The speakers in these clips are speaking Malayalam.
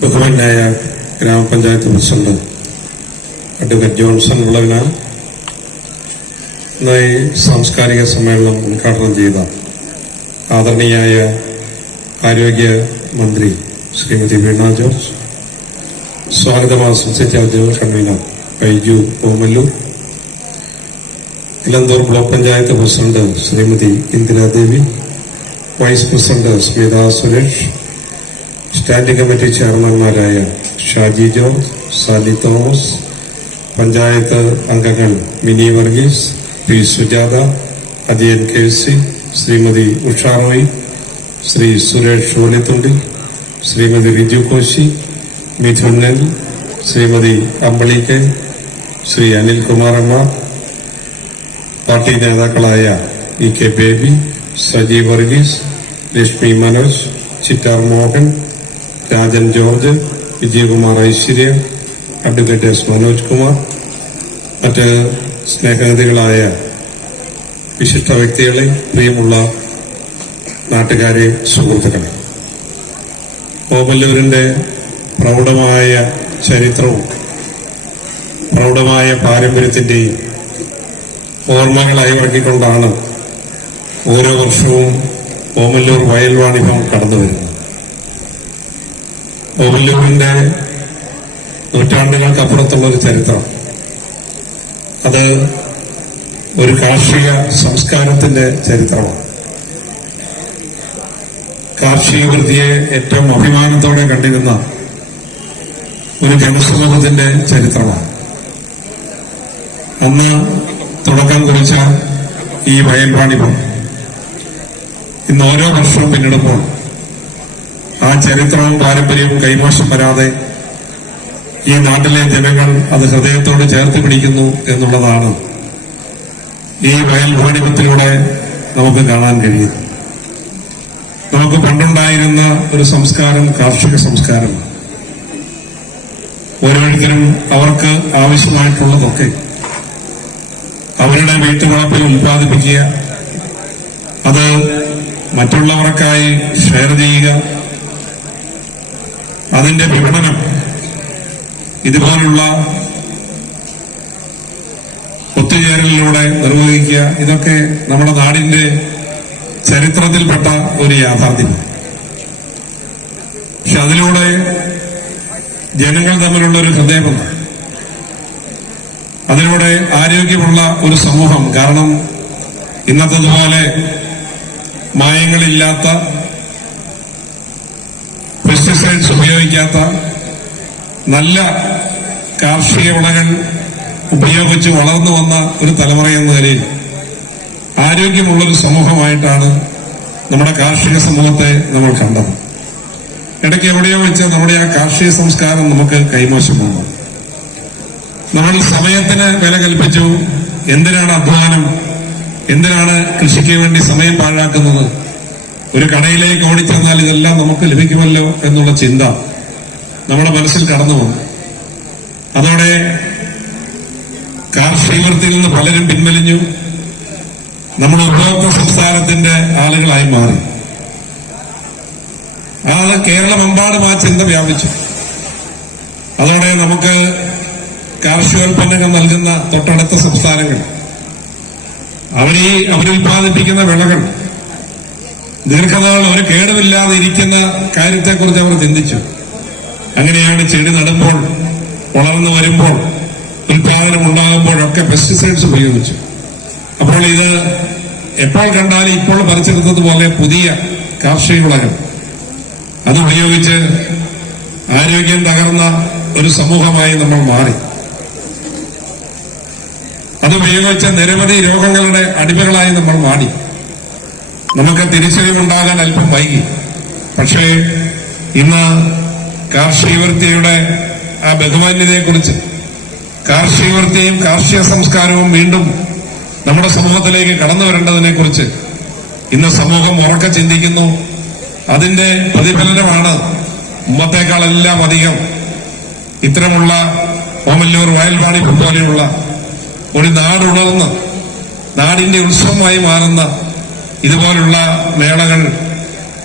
ബഹുമാനായ ഗ്രാമപഞ്ചായത്ത് പ്രസിഡന്റ് അഡ്വക്കേറ്റ് ജോൺസൺ വിളവിനാൽ ഇന്ന് സാംസ്കാരിക സമ്മേളനം ഉദ്ഘാടനം ചെയ്ത ആദരണീയായ ആരോഗ്യ മന്ത്രി ശ്രീമതി വീണ ജോർജ് സ്വാഗതം ആശംസിച്ച general convener Baiju Omallur Elanthoor block panchayat president Shrimati Indiradevi vice president Smitha Suresh standing committee ചെയർമാൻമാരായ Shaji George Sally Thomas panchayat അംഗങ്ങൾ Mini Varghese P Sujatha Ajayan K C Shrimati Usha Roy Shri Suresh Sholithundi Shrimati Riju Koshy Mithunan Shrimati Ambili K Shri Anilkumar M R party നേതാക്കളായ E K baby Sajeev Varghese Lakshmi Manoj Chittar Mohan Rajan George Vijayakumar Aishwarya advocate S Manoj Kumar മറ്റ് സ്നേഹനിധികളായ വിശിഷ്ട വ്യക്തികളെ പ്രിയമുള്ള നാട്ടുകാരെ സുഹൃത്തുക്കളെ. ഓമല്ലൂരിന്റെ പ്രൗഢമായ ചരിത്രവും പ്രൗഢമായ പാരമ്പര്യത്തിന്റെയും ഓർമ്മകളായി അയവിറക്കിക്കൊണ്ടാണ് ഓരോ വർഷവും ഓമല്ലൂർ വയൽവാണിഭം കടന്നു വരുന്നത് ഓമല്ലൂരിന്റെ നൂറ്റാണ്ടുകൾക്കപ്പുറത്തുള്ള ഒരു ചരിത്രം. അത് ഒരു കാർഷിക സംസ്കാരത്തിന്റെ ചരിത്രമാണ്. കാർഷിക വൃത്തിയെ ഏറ്റവും അഭിമാനത്തോടെ കണ്ടിരുന്ന ഒരു ജനസമൂഹത്തിന്റെ ചരിത്രമാണ്. അന്ന് തുടക്കം കുറിച്ച ഈ വയൽ വാണിഭം ഇന്ന് ഓരോ വർഷവും പിന്നിടുമ്പോൾ ആ ചരിത്രവും പാരമ്പര്യവും കൈമോശം വരാതെ ഈ നാട്ടിലെ ജനങ്ങൾ അത് ഹൃദയത്തോട് ചേർത്ത് പിടിക്കുന്നു എന്നുള്ളതാണ് ഈ വയൽ വാണിഭത്തിലൂടെ നമുക്ക് കാണാൻ കഴിയും നമുക്ക് പണ്ടുണ്ടായിരുന്ന ഒരു സംസ്കാരം കാർഷിക സംസ്കാരം. ഓരോരുത്തരും അവർക്ക് ആവശ്യമായിട്ടുള്ളതൊക്കെ അവരുടെ വീട്ടുവളപ്പിൽ ഉൽപ്പാദിപ്പിക്കുക അത് മറ്റുള്ളവർക്കായി ഷെയർ ചെയ്യുക അതിന്റെ വിപണനം ഇതുപോലുള്ള ഒത്തുചേരലിലൂടെ നിർവഹിക്കുക. ഇതൊക്കെ നമ്മുടെ നാടിന്റെ ചരിത്രത്തിൽപ്പെട്ട ഒരു യാഥാർത്ഥ്യം. പക്ഷെ അതിലൂടെ ജനങ്ങൾ തമ്മിലുള്ള ഒരു ഹൃദയം അതിലൂടെ ആരോഗ്യമുള്ള ഒരു സമൂഹം. കാരണം ഇന്നത്തതുപോലെ മായങ്ങളില്ലാത്ത പെസ്റ്റിസൈഡ്സ് ഉപയോഗിക്കാത്ത നല്ല കാർഷിക വിളകൾ ഉപയോഗിച്ച് വളർന്നു വന്ന ഒരു തലമുറ എന്ന നിലയിൽ ആരോഗ്യമുള്ളൊരു സമൂഹമായിട്ടാണ് നമ്മുടെ കാർഷിക സമൂഹത്തെ നമ്മൾ കണ്ടത്. ഇടയ്ക്ക് എവിടെയോ വെച്ച് നമ്മുടെ ആ കാർഷിക സംസ്കാരം നമുക്ക് കൈമോശം വന്നു. നമ്മൾ സമയത്തിന് വില കൽപ്പിച്ചു എന്തിനാണ് അധ്വാനം എന്തിനാണ് കൃഷിക്ക് വേണ്ടി സമയം പാഴാക്കുന്നത് ഒരു കടയിലേക്ക് ഓടിച്ചെന്നാൽ ഇതെല്ലാം നമുക്ക് ലഭിക്കുമല്ലോ എന്നുള്ള ചിന്ത നമ്മുടെ മനസ്സിൽ കടന്നു പോകും. അതോടെ കാർഷികത്തിൽ നിന്ന് പലരും പിൻവലിഞ്ഞു. നമ്മൾ ഉപഭോക്തൃ സംസ്ഥാനത്തിന്റെ ആളുകളായി മാറി. അത് കേരളമെമ്പാടും ആ ചിന്ത വ്യാപിച്ചു. അതോടെ നമുക്ക് കാർഷികോൽപ്പന്നങ്ങൾ നൽകുന്ന തൊട്ടടുത്ത സംസ്ഥാനങ്ങൾ. അവരീ അവരുൽപാദിപ്പിക്കുന്ന വിളകൾ ദീർഘനാൾ ഒരു കേടുമില്ലാതെ ഇരിക്കുന്ന കാര്യത്തെക്കുറിച്ച് അവർ ചിന്തിച്ചു. അങ്ങനെയാണ് ചെടി നടുമ്പോൾ വളർന്നു വരുമ്പോൾ ഉൽപാദനം ഉണ്ടാകുമ്പോഴൊക്കെ പെസ്റ്റിസൈഡ്സ് ഉപയോഗിച്ചു. അപ്പോൾ ഇത് എപ്പോൾ കണ്ടാലും ഇപ്പോൾ പറിച്ചെടുത്തതുപോലെ പുതിയ കാർഷിക വിളകൾ. അത് ഉപയോഗിച്ച് ആരോഗ്യം തകർന്ന ഒരു സമൂഹമായി നമ്മൾ മാറി. അതുപയോഗിച്ച നിരവധി രോഗങ്ങളുടെ അടിമകളായി നമ്മൾ മാറി. നമുക്ക് തിരിച്ചറിവുണ്ടാകാൻ അല്പം വൈകി. പക്ഷേ ഇന്ന് കാർഷികവൃത്തിയുടെ ആ ബഹുമാന്യതയെക്കുറിച്ച് കാർഷികവൃത്തിയും കാർഷിക സംസ്കാരവും വീണ്ടും നമ്മുടെ സമൂഹത്തിലേക്ക് കടന്നു വരേണ്ടതിനെക്കുറിച്ച് ഇന്ന് സമൂഹം ഉറക്കെ ചിന്തിക്കുന്നു. അതിന്റെ പ്രതിഫലനമാണ് മുമ്പത്തേക്കാളെല്ലാം അധികം. ഇത്തരമുള്ള ഓമല്ലൂർ വയൽവാണി പോലെയുള്ള ഒരു നാടുണർന്ന് നാടിന്റെ ഉത്സവമായി മാറുന്ന ഇതുപോലുള്ള മേളകൾ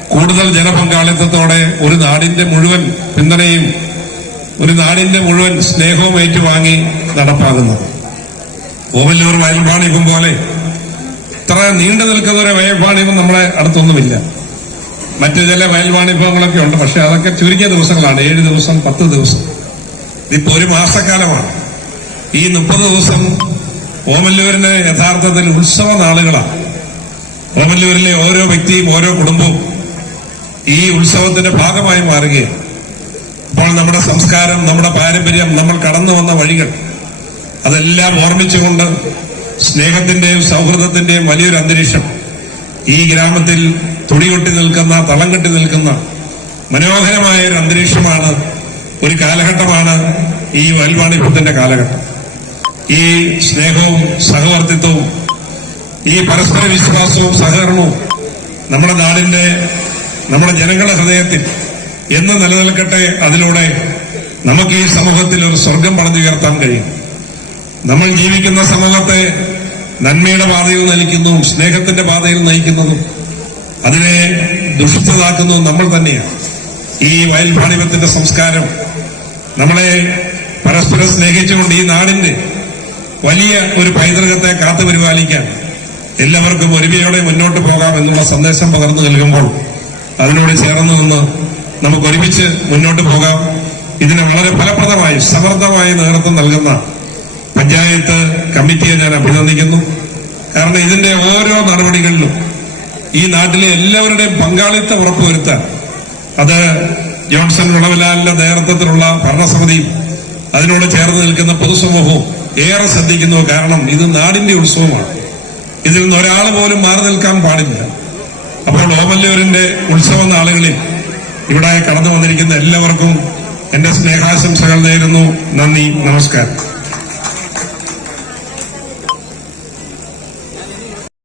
കൂടുതൽ ജനപങ്കാളിത്തത്തോടെ ഒരു നാടിന്റെ മുഴുവൻ പിന്തുണയും ഒരു നാടിന്റെ മുഴുവൻ സ്നേഹവും ഏറ്റുവാങ്ങി നടപ്പാകുന്നത് ഓവല്ലൂർ വയൽപാണിപ്പം പോലെ ഇത്ര നീണ്ടു നിൽക്കുന്ന ഒരു വയൽപാണിപ്പം നമ്മളെ അടുത്തൊന്നുമില്ല. മറ്റു ചില വയൽപാണിപ്പങ്ങളൊക്കെ ഉണ്ട് പക്ഷെ അതൊക്കെ ചുരുങ്ങിയ ദിവസങ്ങളാണ് ഏഴ് ദിവസം പത്ത് ദിവസം. ഇതിപ്പോ ഒരു മാസക്കാലമാണ്. ഈ മുപ്പത് ദിവസം ഓമല്ലൂരിന് യഥാർത്ഥത്തിൽ ഉത്സവ നാളുകളാണ് ഓമല്ലൂരിലെ ഓരോ വ്യക്തിയും ഓരോ കുടുംബവും ഈ ഉത്സവത്തിന്റെ ഭാഗമായി മാറുകയാണ്. അപ്പോൾ നമ്മുടെ സംസ്കാരം നമ്മുടെ പാരമ്പര്യം നമ്മൾ കടന്നു വന്ന വഴികൾ അതെല്ലാം ഓർമ്മിച്ചുകൊണ്ട് സ്നേഹത്തിന്റെയും സൗഹൃദത്തിന്റെയും വലിയൊരു അന്തരീക്ഷം ഈ ഗ്രാമത്തിൽ തുടികൊട്ടി നിൽക്കുന്ന തളം കെട്ടി നിൽക്കുന്ന മനോഹരമായ ഒരു അന്തരീക്ഷമാണ് ഒരു കാലഘട്ടമാണ് ഈ വൽവാണിപ്പത്തിന്റെ കാലഘട്ടം. ഈ സ്നേഹവും സഹവർത്തിത്വവും ഈ പരസ്പര വിശ്വാസവും സഹകരണവും നമ്മുടെ നാടിന്റെ നമ്മുടെ ജനങ്ങളുടെ ഹൃദയത്തിൽ എന്ന് നിലനിൽക്കട്ടെ അതിലൂടെ നമുക്ക് ഈ സമൂഹത്തിൽ ഒരു സ്വർഗം പണിതുയർത്താൻ കഴിയും. നമ്മൾ ജീവിക്കുന്ന സമൂഹത്തെ നന്മയുടെ പാതയിൽ നയിക്കുന്നതും സ്നേഹത്തിന്റെ പാതയിൽ നയിക്കുന്നതും അതിനെ ദുഷിച്ചതാക്കുന്നതും നമ്മൾ തന്നെയാണ്. ഈ വയൽപാണിപത്തിന്റെ സംസ്കാരം നമ്മളെ പരസ്പരം സ്നേഹിച്ചുകൊണ്ട് ഈ നാടിന്റെ വലിയ ഒരു പൈതൃകത്തെ കാത്തുപരിപാലിക്കാൻ എല്ലാവർക്കും ഒരുമയോടെ മുന്നോട്ട് പോകാം എന്നുള്ള സന്ദേശം പകർന്നു നൽകുമ്പോൾ അതിനോട് ചേർന്ന് നിന്ന് നമുക്ക് ഒരുമിച്ച് മുന്നോട്ട് പോകാം. ഇതിന് വളരെ ഫലപ്രദമായി സമർത്ഥമായി നേതൃത്വം നൽകുന്ന പഞ്ചായത്ത് കമ്മിറ്റിയെ ഞാൻ അഭിനന്ദിക്കുന്നു. കാരണം ഇതിന്റെ ഓരോ നടപടികളിലും ഈ നാട്ടിലെ എല്ലാവരുടെയും പങ്കാളിത്തം ഉറപ്പുവരുത്താൻ അത് ജോൺസൺ വിളവിലാലിന്റെ നേതൃത്വത്തിലുള്ള ഭരണസമിതിയും അതിനോട് ചേർന്ന് നിൽക്കുന്ന പൊതുസമൂഹവും ഏറെ ശ്രദ്ധിക്കുന്നു. കാരണം ഇത് നാടിന്റെ ഉത്സവമാണ്. ഇതിൽ നിന്ന് ഒരാൾ പോലും മാറി നിൽക്കാൻ പാടില്ല. അപ്പോൾ ഓമല്ലൂരിന്റെ ഉത്സവ നാളുകളിൽ ഇവിടെ കടന്നു വന്നിരിക്കുന്ന എല്ലാവർക്കും എന്റെ സ്നേഹാശംസകൾ നേരുന്നു. നന്ദി നമസ്കാരം.